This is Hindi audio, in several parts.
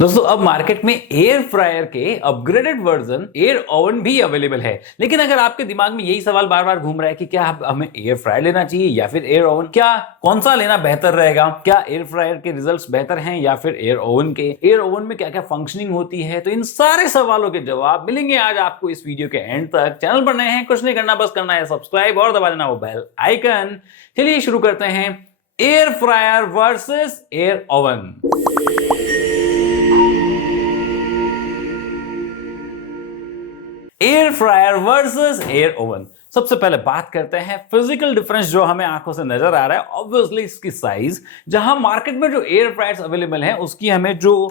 दोस्तों अब मार्केट में एयर फ्रायर के अपग्रेडेड वर्जन एयर ओवन भी अवेलेबल है। लेकिन अगर आपके दिमाग में यही सवाल बार बार घूम रहा है कि क्या हमें एयर फ्रायर लेना चाहिए या फिर एयर ओवन, क्या कौन सा लेना बेहतर रहेगा, क्या एयर फ्रायर के रिजल्ट्स बेहतर हैं या फिर एयर ओवन के, एयर ओवन में क्या क्या फंक्शनिंग होती है, तो इन सारे सवालों के जवाब मिलेंगे आज आपको इस वीडियो के एंड तक। चैनल पर नए हैं, कुछ नहीं करना, बस करना है सब्सक्राइब और दबा देना वो बेल आइकन। चलिए शुरू करते हैं। Air fryer versus air oven. Air fryer versus air oven. सबसे पहले बात करते हैं फिजिकल डिफरेंस जो हमें आंखों से नजर आ रहा है। ऑब्वियसली इसकी साइज, जहां मार्केट में जो एयर फ्रायर्स अवेलेबल है उसकी हमें जो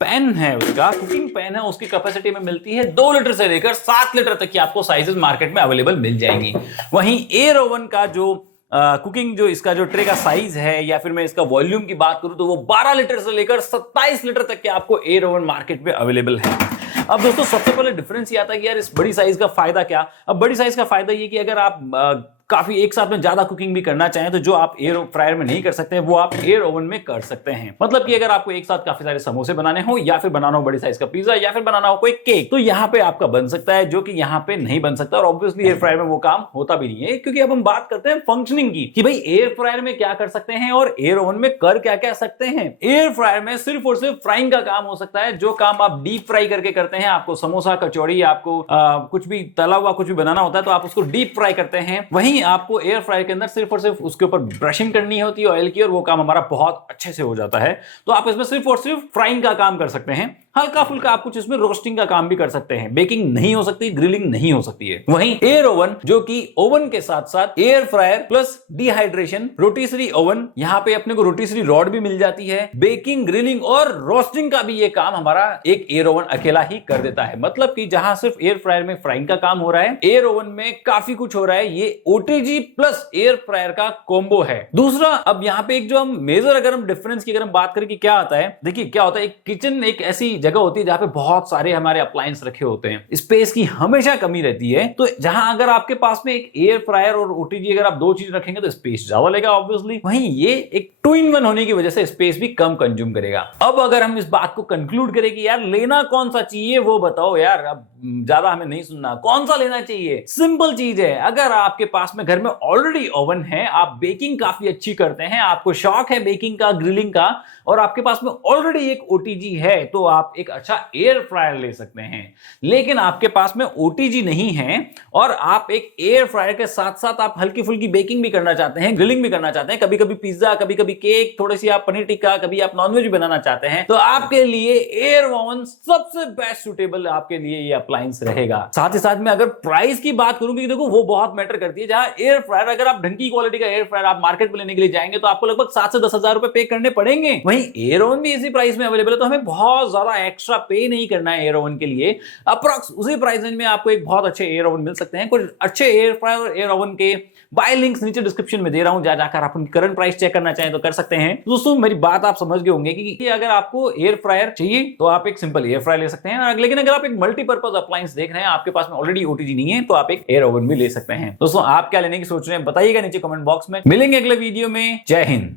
पैन है, उसका कुकिंग पैन है, उसकी कैपेसिटी में मिलती है 2 लीटर से लेकर 7 लीटर तक की आपको साइजेस मार्केट में अवेलेबल मिल जाएंगी। वहीं एयर ओवन का जो कुकिंग जो इसका जो ट्रे का साइज है या फिर मैं इसका वॉल्यूम की बात करूं तो वो 12 लीटर से लेकर 27 लीटर तक के आपको एयर ओवन मार्केट में अवेलेबल है। अब दोस्तों सबसे पहले डिफरेंस ये आता है कि यार इस बड़ी साइज का फायदा क्या। अब बड़ी साइज का फायदा ये कि अगर आप काफी एक साथ में ज्यादा कुकिंग भी करना चाहें तो जो आप एयर फ्रायर में नहीं कर सकते हैं वो आप एयर ओवन में कर सकते हैं। मतलब कि अगर आपको एक साथ काफी सारे समोसे बनाने हो या फिर बनाना हो बड़ी साइज का पिज्जा या फिर बनाना हो कोई केक, तो यहाँ पे आपका बन सकता है, जो कि यहाँ पे नहीं बन सकता। और ऑब्वियसली एयर फ्रायर में वो काम होता भी नहीं है, क्योंकि अब हम बात करते हैं फंक्शनिंग की कि भाई एयर फ्रायर में क्या कर सकते हैं और एयर ओवन में कर क्या क्या सकते हैं। एयर फ्रायर में सिर्फ और सिर्फ फ्राइंग का काम हो सकता है, जो काम आप डीप फ्राई करके करते हैं। आपको समोसा, कचौड़ी, आपको कुछ भी तला हुआ कुछ भी बनाना होता है तो आप उसको डीप फ्राई करते हैं। वहीं आपको एयर फ्रायर के अंदर सिर्फ और सिर्फ उसके ऊपर ब्रशिंग करनी होती है ऑयल की, और वो काम हमारा बहुत अच्छे से हो जाता है। तो आप इसमें सिर्फ और सिर्फ फ्राइंग का काम कर सकते हैं। हल्का फुल्का आप कुछ इसमें रोस्टिंग का काम भी कर सकते हैं। बेकिंग नहीं हो सकती, ग्रिलिंग नहीं हो सकती है। वहीं एयर ओवन, जो कि ओवन के साथ साथ air fryer plus dehydration rotisserie oven, यहाँ पे अपने को रोटिसरी रॉड भी मिल जाती है। बेकिंग, ग्रिलिंग और रोस्टिंग का भी ये काम हमारा एक एयर ओवन अकेला ही कर देता है। मतलब कि जहां सिर्फ एयर फ्रायर में फ्राइंग का काम हो रहा है, एयर ओवन में काफी कुछ हो रहा है। ये ओटीजी प्लस एयर फ्रायर का कॉम्बो है। दूसरा, अब यहाँ पे एक जो हम मेजर अगर हम डिफरेंस की अगर हम बात करें कि क्या आता है, देखिए क्या होता है, एक किचन एक ऐसी जगह होती है जहां पे बहुत सारे हमारे अप्लायंस रखे होते हैं, स्पेस की हमेशा कमी रहती है। तो जहां अगर आपके पास में एक एयर फ्रायर और ओटीजी अगर आप दो चीज रखेंगे तो स्पेस ज्यादा लेगा ऑब्वियसली। वहीं ये एक 2-in-1 होने की वजह से स्पेस भी कम कंज्यूम करेगा। अब अगर हम इस बात को कंक्लूड करें कि यार लेना कौन सा चाहिए वो बताओ यार, अब ज्यादा हमें नहीं सुनना, कौन सा लेना चाहिए। सिंपल चीज है, अगर आपके पास में घर में ऑलरेडी ओवन है, आप बेकिंग काफी अच्छी करते हैं, आपको शौक है बेकिंग का, ग्रिलिंग का, और आपके पास में ऑलरेडी एक ओटीजी है, तो आप एक अच्छा एयर फ्रायर ले सकते हैं। लेकिन आपके पास में ओटीजी नहीं है और आप एक एयर फ्रायर के साथ साथ आप हल्की फुल्की बेकिंग भी करना चाहते हैं, ग्रिलिंग भी करना चाहते हैं, कभी कभी पिज्जा, कभी कभी केक, थोड़ी सी आप पनीर टिक्का, कभी आप नॉनवेज भी बनाना चाहते हैं, तो आपके लिए एयर ओवन सबसे बेस्ट सुटेबल आपके लिए ये अप्लायंस रहेगा। साथ ही साथ में अगर प्राइस की बात करूं, क्योंकि देखो वो बहुत मैटर करती है। जहां एयर फ्रायर, अगर आप ढंग की क्वालिटी का एयर फ्रायर आप मार्केट में लेने के लिए जाएंगे तो आपको लगभग 7 से 10 हजार रुपए पे करने पड़ेंगे। वहीं एयर ओवन भी इसी प्राइस में अवेलेबल है, तो हमें बहुत ज्यादा एक्स्ट्रा पे नहीं करना है एयर ओवन के लिए। अप्रॉक्स उसी प्राइस रेंज में आपको एक बहुत अच्छे एयर ओवन मिल सकते हैं। कुछ अच्छे एयर फ्रायर और एयर ओवन के बाय लिंक्स नीचे डिस्क्रिप्शन में दे रहा हूं, जाकर आप उनकी करंट प्राइस चेक करना चाहें तो कर सकते हैं। दोस्तों मेरी बात आप समझ गए होंगे कि अगर आपको एयर फ्रायर चाहिए तो आप एक सिंपल एयर फ्रायर ले सकते हैं, लेकिन अगर आप एक मल्टीपर्पज अप्लायंस देख रहे हैं, आपके पास में ऑलरेडी ओटीजी नहीं है, तो आप एक एयर ओवन भी ले सकते हैं। दोस्तों आप क्या लेने की सोच रहे हैं बताइएगा नीचे कमेंट बॉक्स में। मिलेंगे अगले वीडियो में। जय हिंद।